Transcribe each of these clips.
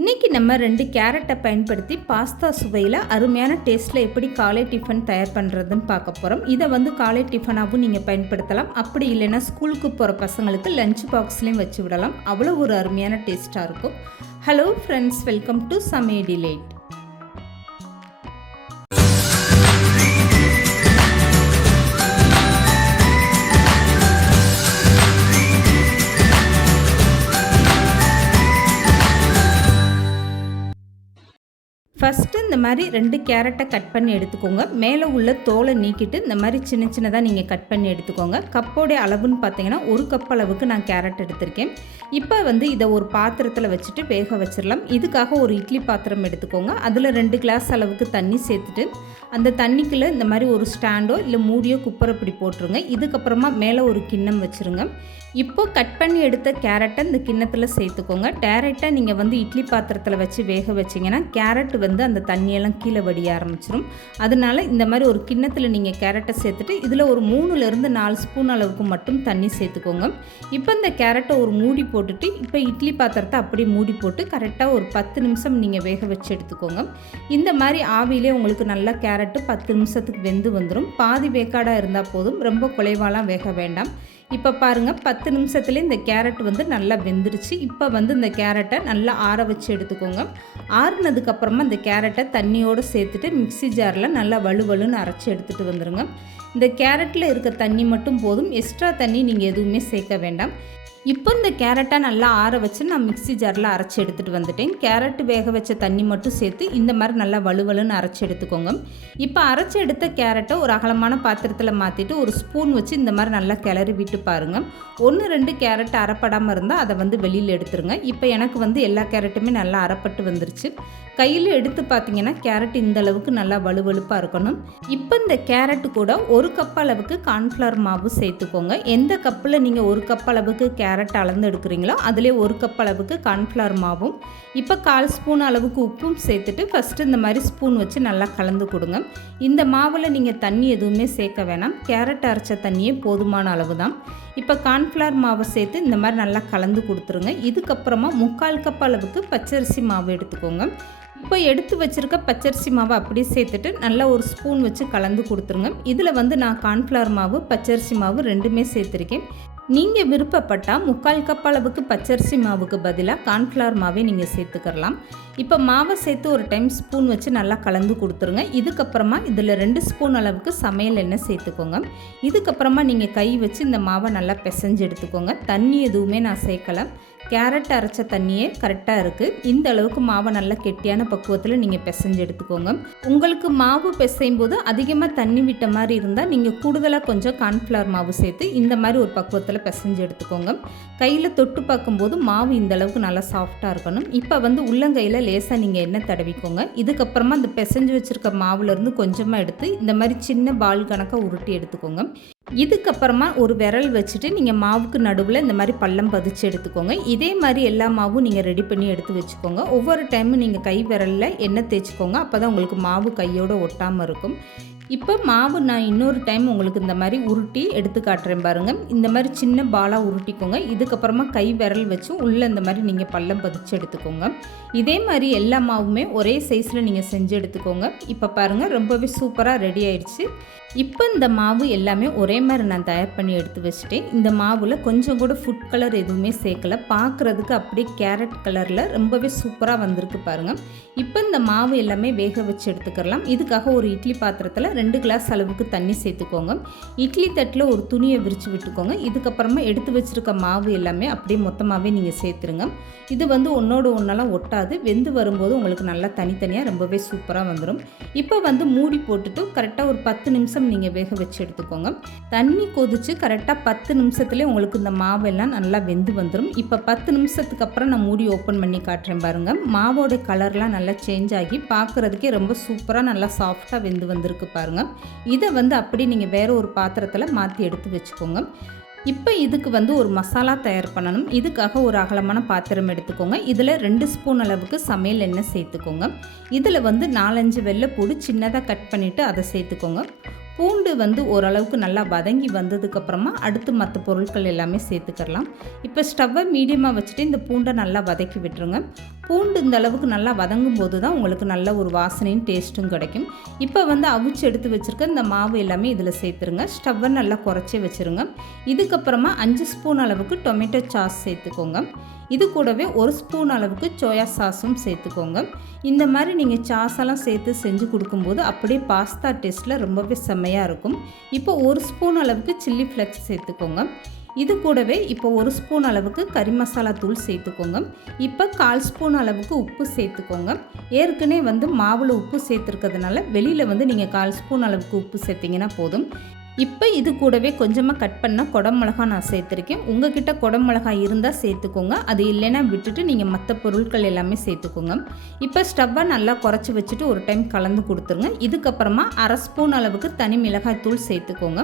இன்றைக்கி நம்ம 2 கேரட்டை பயன்படுத்தி பாஸ்தா சுவையில் அருமையான டேஸ்ட்டில் எப்படி காலை டிஃபன் தயார் பண்ணுறதுன்னு பார்க்க போகிறோம். இதை வந்து காலை டிஃபனாகவும் நீங்கள் பயன்படுத்தலாம். அப்படி இல்லைன்னா ஸ்கூலுக்கு போகிற பசங்களுக்கு லஞ்ச் பாக்ஸ்லேயும் வச்சு விடலாம். அவ்வளோ ஒரு அருமையான டேஸ்ட்டாக இருக்கும். ஹலோ ஃப்ரெண்ட்ஸ், வெல்கம் டு சமையல் டிலைட். ஃபஸ்ட்டு இந்த மாதிரி 2 கேரட்டை கட் பண்ணி எடுத்துக்கோங்க. மேலே உள்ள தோலை நீக்கிட்டு இந்த மாதிரி சின்ன சின்னதாக நீங்கள் கட் பண்ணி எடுத்துக்கோங்க. கப்போடைய அளவுன்னு பார்த்தீங்கன்னா 1 கப் அளவுக்கு நான் கேரட் எடுத்திருக்கேன். இப்போ வந்து இதை ஒரு பாத்திரத்தில் வச்சுட்டு வேக வச்சிடலாம். இதுக்காக ஒரு இட்லி பாத்திரம் எடுத்துக்கோங்க. அதில் 2 கிளாஸ் அளவுக்கு தண்ணி சேர்த்துட்டு அந்த தண்ணிக்குள்ளே இந்த மாதிரி ஒரு ஸ்டாண்டோ இல்லை மூடியோ குப்பரை போட்டுருங்க. இதுக்கப்புறமா மேலே ஒரு கிண்ணம் வச்சுருங்க. இப்போ கட் பண்ணி எடுத்த கேரட்டை இந்த கிண்ணத்தில் சேர்த்துக்கோங்க. டேரெக்டாக நீங்கள் வந்து இட்லி பாத்திரத்தில் வச்சு வேக வச்சிங்கன்னா கேரட் வந்து அந்த தண்ணியெல்லாம் கீழே வடிய ஆரம்பிச்சிடும். அதனால் இந்த மாதிரி ஒரு கிண்ணத்தில் நீங்கள் கேரட்டை சேர்த்துட்டு இதில் ஒரு 3லேருந்து 4 ஸ்பூன் அளவுக்கு மட்டும் தண்ணி சேர்த்துக்கோங்க. இப்போ இந்த கேரட்டை ஒரு மூடி போட்டுட்டு இப்போ இட்லி பாத்திரத்தை அப்படியே மூடி போட்டு கரெக்டாக ஒரு 10 நிமிஷம் நீங்கள் வேக வச்சு எடுத்துக்கோங்க. இந்த மாதிரி ஆவியிலே உங்களுக்கு நல்லா கேரட்டு 10 நிமிஷத்துக்கு வெந்து வந்துடும். பாதி வேக்காடாக இருந்தால் போதும், ரொம்ப குலைவாலாம் வேக வேண்டாம். இப்போ பாருங்கள், 10 நிமிஷத்துலேயே இந்த கேரட் வந்து நல்லா வெந்துருச்சு. இப்போ வந்து இந்த கேரட்டை நல்லா ஆற வச்சு எடுத்துக்கோங்க. ஆறுனதுக்கப்புறமா இந்த கேரட்டை தண்ணியோடு சேர்த்துட்டு மிக்ஸி ஜாரில் நல்லா வலுவலுன்னு அரைச்சி எடுத்துகிட்டு வந்துடுங்க. இந்த கேரட்டில் இருக்க தண்ணி மட்டும் போதும், எக்ஸ்ட்ரா தண்ணி நீங்கள் எதுவுமே சேர்க்க வேண்டாம். இப்போ இந்த கேரட்டை நல்லா ஆற வச்சு நான் மிக்ஸி ஜாரில் அரைச்சி எடுத்துகிட்டு வந்துட்டேன். கேரட்டு வேக வச்ச தண்ணி மட்டும் சேர்த்து இந்த மாதிரி நல்லா வலுவலுன்னு அரைச்சி எடுத்துக்கோங்க. இப்போ அரைச்சி எடுத்த கேரட்டை ஒரு அகலமான பாத்திரத்தில் மாற்றிட்டு ஒரு ஸ்பூன் வச்சு இந்த மாதிரி நல்லா கிளறி விட்டு பாருங்கள். 1-2 கேரட் அரைப்படாமல் இருந்தால் அதை வந்து வெளியில் எடுத்துருங்க. இப்போ எனக்கு வந்து எல்லா கேரட்டுமே நல்லா அரைப்பட்டு வந்துருச்சு. கையில் எடுத்து பார்த்தீங்கன்னா கேரட் இந்த அளவுக்கு நல்லா வலுவலுப்பாக இருக்கணும். இப்போ இந்த கேரட்டு கூட 1 கப் அளவுக்கு கார்ன்ஃப்ளவர் மாவு சேர்த்துக்கோங்க. எந்த கப்பில் நீங்கள் 1 கப் அளவுக்கு கேரட் அளந்து எடுக்கிறீங்களோ அதிலே 1 கப் அளவுக்கு கார்ன்ஃப்ளவர் மாவும் இப்போ 1/4 ஸ்பூன் அளவுக்கு உப்பும் சேர்த்துட்டு ஃபஸ்ட்டு இந்த மாதிரி ஸ்பூன் வச்சு நல்லா கலந்து கொடுங்க. இந்த மாவில் நீங்கள் தண்ணி எதுவுமே சேர்க்க வேணாம், கேரட் அரைச்ச தண்ணியே போதுமான அளவு தான். இப்போ கார்ன்ஃப்ளவர் மாவை சேர்த்து இந்த மாதிரி நல்லா கலந்து கொடுத்துருங்க. இதுக்கப்புறமா 3/4 கப் அளவுக்கு பச்சரிசி மாவு எடுத்துக்கோங்க. இப்போ எடுத்து வச்சுருக்க பச்சரிசி மாவை அப்படியே சேர்த்துட்டு நல்லா ஒரு ஸ்பூன் வச்சு கலந்து கொடுத்துருங்க. இதில் வந்து நான் கார்ன்ஃப்ளவர் மாவு பச்சரிசி மாவு 2மே சேர்த்துருக்கேன். நீங்கள் விருப்பப்பட்டால் 3/4 கப் அளவுக்கு பச்சரிசி மாவுக்கு பதிலாக கார்ன்ஃப்ளவர் மாவே நீங்கள் சேர்த்துக்கலாம். இப்போ மாவை சேர்த்து ஒரு டைம் ஸ்பூன் வச்சு நல்லா கலந்து கொடுத்துருங்க. இதுக்கப்புறமா இதில் 2 ஸ்பூன் அளவுக்கு சமையல் எண்ணெய் சேர்த்துக்கோங்க. இதுக்கப்புறமா நீங்கள் கை வச்சு இந்த மாவை நல்லா பிசைஞ்சு எடுத்துக்கோங்க. தண்ணி எதுவுமே நான் சேர்க்கலை, கேரட் அரைச்ச தண்ணியே கரெக்டாக இருக்குது. இந்த அளவுக்கு மாவை நல்லா கெட்டியான பக்குவத்தில் நீங்கள் பிசைஞ்சு எடுத்துக்கோங்க. உங்களுக்கு மாவு பிசையும் போது அதிகமாக தண்ணி விட்ட மாதிரி இருந்தால் நீங்கள் கூடுதலாக கொஞ்சம் கார்ன்ஃப்ளவர் மாவு சேர்த்து இந்த மாதிரி ஒரு பக்குவத்தில் பிசைஞ்சு எடுத்துக்கோங்க. கையில் தொட்டு பார்க்கும்போது மாவு இந்த அளவுக்கு நல்லா சாஃப்டாக இருக்கணும். இப்போ வந்து உள்ளங்கையில் லேசாக நீங்கள் எண்ணெய் தடவிக்கோங்க. இதுக்கப்புறமா இந்த பிசைஞ்சு வச்சுருக்க மாவுலேருந்து கொஞ்சமாக எடுத்து இந்த மாதிரி சின்ன பால் கணக்காக உருட்டி எடுத்துக்கோங்க. இதுக்கப்புறமா ஒரு விரல் வச்சுட்டு நீங்கள் மாவுக்கு நடுவில் இந்த மாதிரி பள்ளம் பதிச்சு எடுத்துக்கோங்க. இதே மாதிரி எல்லா மாவும் நீங்கள் ரெடி பண்ணி எடுத்து வச்சுக்கோங்க. ஒவ்வொரு டைமும் நீங்கள் கை விரலில் எண்ணெய் தேய்ச்சிக்கோங்க. அப்போ தான் உங்களுக்கு மாவு கையோடு ஒட்டாமல் இருக்கும். இப்போ மாவு நான் இன்னொரு டைம் உங்களுக்கு இந்த மாதிரி உருட்டி எடுத்து காட்டுறேன் பாருங்கள். இந்த மாதிரி சின்ன பாலாக உருட்டிக்கோங்க. இதுக்கப்புறமா கை விரல் வச்சு உள்ளே இந்த மாதிரி நீங்கள் பள்ளம் பதிச்சு எடுத்துக்கோங்க. இதே மாதிரி எல்லா மாவுமே ஒரே சைஸில் நீங்கள் செஞ்சு எடுத்துக்கோங்க. இப்போ பாருங்கள், ரொம்பவே சூப்பராக ரெடி ஆயிடுச்சு. இப்போ இந்த மாவு எல்லாமே ஒரே மாதிரி நான் தயார் பண்ணி எடுத்து வச்சுட்டேன். இந்த மாவில் கொஞ்சம் கூட ஃபுட் கலர் எதுவுமே சேர்க்கலை, பார்க்குறதுக்கு அப்படியே கேரட் கலரில் ரொம்பவே சூப்பராக வந்திருக்கு பாருங்கள். இப்போ இந்த மாவு எல்லாமே வேக வச்சு எடுத்துக்கலாம். இதுக்காக ஒரு இட்லி பாத்திரத்தில் 2 கிளாஸ் அளவுக்கு தண்ணி சேர்த்துக்கோங்க. இட்லி தட்டில் ஒரு துணியை விரித்து விட்டுக்கோங்க. இதுக்கப்புறமா எடுத்து வச்சுருக்க மாவு எல்லாமே அப்படியே மொத்தமாகவே நீங்கள் சேர்த்துருங்க. இது வந்து ஒன்றோடு ஒன்றெல்லாம் ஒட்டாது, வெந்து வரும்போது உங்களுக்கு நல்லா தனித்தனியாக ரொம்பவே சூப்பராக வந்துடும். இப்போ வந்து மூடி போட்டுட்டு கரெக்டாக ஒரு 10 நிமிஷம் நீங்கள் வேக வச்சு எடுத்துக்கோங்க. தண்ணி கொதிச்சு கரெக்டாக 10 நிமிஷத்துலேயே உங்களுக்கு இந்த மாவெல்லாம் நல்லா வெந்து வந்துடும். இப்போ 10 நிமிஷத்துக்கு அப்புறம் நான் மூடி ஓப்பன் பண்ணி காட்டுறேன் பாருங்கள். மாவோட கலர்லாம் நல்லா சேஞ்ச் ஆகி பார்க்குறதுக்கே ரொம்ப சூப்பராக நல்லா சாஃப்டாக வெந்து வந்திருக்கு பாருங்கள். இதை வந்து அப்படி நீங்கள் வேறு ஒரு பாத்திரத்தில் மாற்றி எடுத்து வச்சுக்கோங்க. இப்போ இதுக்கு வந்து ஒரு மசாலா தயார் பண்ணணும். இதுக்காக ஒரு அகலமான பாத்திரம் எடுத்துக்கோங்க. இதில் 2 ஸ்பூன் அளவுக்கு சமையல் எண்ணெய் சேர்த்துக்கோங்க. இதில் வந்து 4-5 வெள்ளைப்பூடு சின்னதாக கட் பண்ணிவிட்டு அதை சேர்த்துக்கோங்க. பூண்டு வந்து ஓரளவுக்கு நல்லா வதங்கி வந்ததுக்கப்புறமா அடுத்து மற்ற பொருட்கள் எல்லாமே சேர்த்துக்கலாம். இப்போ ஸ்டவ்வை மீடியமாக வச்சுட்டு இந்த பூண்டை நல்லா வதக்கி விட்டுருங்க. பூண்டு இந்த அளவுக்கு நல்லா வதங்கும் போது தான் உங்களுக்கு நல்ல ஒரு வாசனையும் டேஸ்ட்டும் கிடைக்கும். இப்போ வந்து அவிச்சு எடுத்து வச்சுருக்க இந்த மாவு எல்லாமே இதில் சேர்த்துருங்க. ஸ்டவ்வை நல்லா குறைச்சி வச்சுருங்க. இதுக்கப்புறமா 5 ஸ்பூன் அளவுக்கு டொமேட்டோ சாஸ் சேர்த்துக்கோங்க. இது கூடவே 1 ஸ்பூன் அளவுக்கு சோயா சாஸும் சேர்த்துக்கோங்க. இந்த மாதிரி நீங்கள் சாஸெல்லாம் சேர்த்து செஞ்சு கொடுக்கும்போது அப்படியே பாஸ்தா டேஸ்ட்டில் ரொம்பவே செம்மையாக இருக்கும். இப்போ 1 ஸ்பூன் அளவுக்கு சில்லி ஃப்ளெக்ஸ் சேர்த்துக்கோங்க. இது கூடவே இப்போ 1 ஸ்பூன் அளவுக்கு கறி மசாலா தூள் சேர்த்துக்கோங்க. இப்போ 1/4 ஸ்பூன் அளவுக்கு உப்பு சேர்த்துக்கோங்க. ஏற்கனவே வந்து மாவில் உப்பு சேர்த்துருக்கிறதுனால வெளியில் வந்து நீங்கள் 1/4 ஸ்பூன் அளவுக்கு உப்பு சேர்த்திங்கன்னா போதும். இப்போ இது கூடவே கொஞ்சமாக கட் பண்ண குடமிளகா நான் சேர்த்துருக்கேன். உங்ககிட்ட குடமிளகா இருந்தால் சேர்த்துக்கோங்க. அது இல்லைன்னா விட்டுட்டு நீங்கள் மற்ற பொருட்கள் எல்லாமே சேர்த்துக்கோங்க. இப்போ ஸ்டவ்வை நல்லா குறைச்சி வச்சுட்டு ஒரு டைம் கலந்து கொடுத்துருங்க. இதுக்கப்புறமா 1/2 ஸ்பூன் அளவுக்கு தனி மிளகாய் தூள் சேர்த்துக்கோங்க.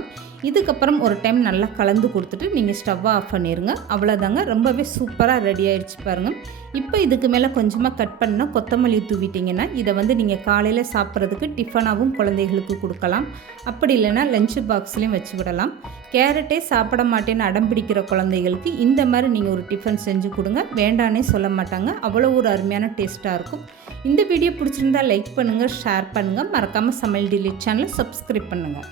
இதுக்கப்புறம் ஒரு டைம் நல்லா கலந்து கொடுத்துட்டு நீங்கள் ஸ்டவ்வை ஆஃப் பண்ணிடுங்க. அவ்வளோதாங்க, ரொம்பவே சூப்பராக ரெடி ஆகிடுச்சு பாருங்கள். இப்போ இதுக்கு மேலே கொஞ்சமாக கட் பண்ணால் கொத்தமல்லி தூவிட்டிங்கன்னா இதை வந்து நீங்கள் காலையில் சாப்பிட்றதுக்கு டிஃபனாகவும் குழந்தைகளுக்கு கொடுக்கலாம். அப்படி இல்லைன்னா லஞ்ச் பாக்ஸ்லேயும் வச்சு விடலாம். கேரட்டே சாப்பிட மாட்டேன்னு அடம் பிடிக்கிற குழந்தைகளுக்கு இந்த மாதிரி நீங்கள் ஒரு டிஃபன் செஞ்சு கொடுங்க. வேண்டானே சொல்ல மாட்டாங்க. அவ்வளோ ஒரு அருமையான டேஸ்ட்டாக இருக்கும். இந்த வீடியோ பிடிச்சிருந்தா லைக் பண்ணுங்கள், ஷேர் பண்ணுங்கள். மறக்காமல் சமையல் டிலீட் சேனலை சப்ஸ்கிரைப் பண்ணுங்கள்.